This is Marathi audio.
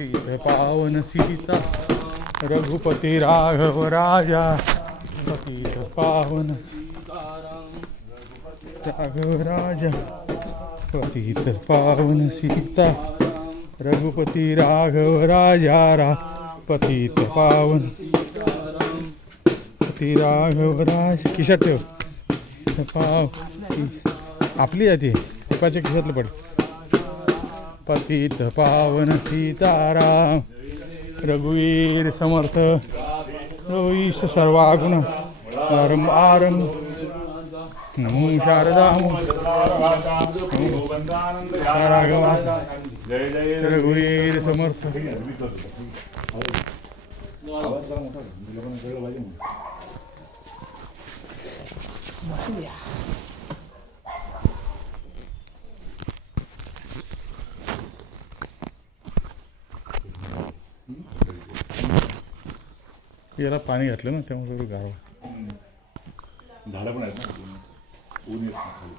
पतित पावन सीता रघुपति राघव राजा पतित पावन राघव राजा पतित पावन सीता रघुपति राघव राजा पतित पावन पति राघव राज खिशात ठेव पाव आपली जाते सिपाच्या खिशातलं पड पतित पावन सीताराम रघुवीर समर्थ रघुईश सर्वागुण आरंभ नमो शारदा राघवास रघुवीर समर्थ याला पाणी घातलं ना त्यामुळे गारवा झाडं पण आहेत ना ऊन येत नाही.